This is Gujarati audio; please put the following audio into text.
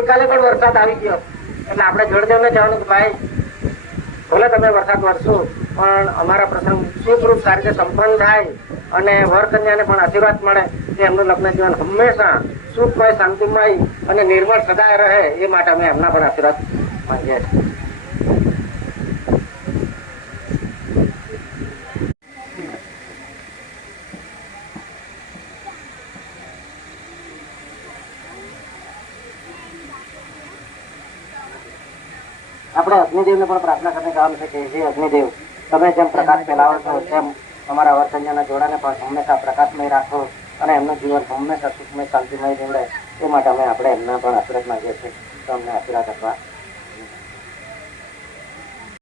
ગઈકાલે પણ વરસાદ આવી ગયો એટલે આપણે જોડદેવને કહેવાનું કે ભાઈ ભલે તમે વરસાદ વરસો પણ અમારા પ્રસંગ સુખરૂપ સારી રીતે સંપન્ન થાય અને વર કન્યાને પણ આશીર્વાદ મળે કે એમનું લગ્ન જીવન હંમેશા સુખમય શાંતિમય અને નિર્મળ સદાય રહે એ માટે અમે એમના પણ આશીર્વાદ માંગીએ છીએ. આપણે અગ્નિદેવને પણ પ્રાર્થના કરીને કહેવાનું છે કે જે અગ્નિદેવ તમે જેમ પ્રકાશ ફેલાવો છો તેમ અમારા વરકન્યાના જોડાને પણ હંમેશા પ્રકાશમય રાખો અને એમનું જીવન હંમેશા સુખમય શાંતિમય નીવડે એ માટે અમે આપણે એમના પણ આશીર્વાદ માંગીએ છીએ તો અમને આશીર્વાદ આપવા.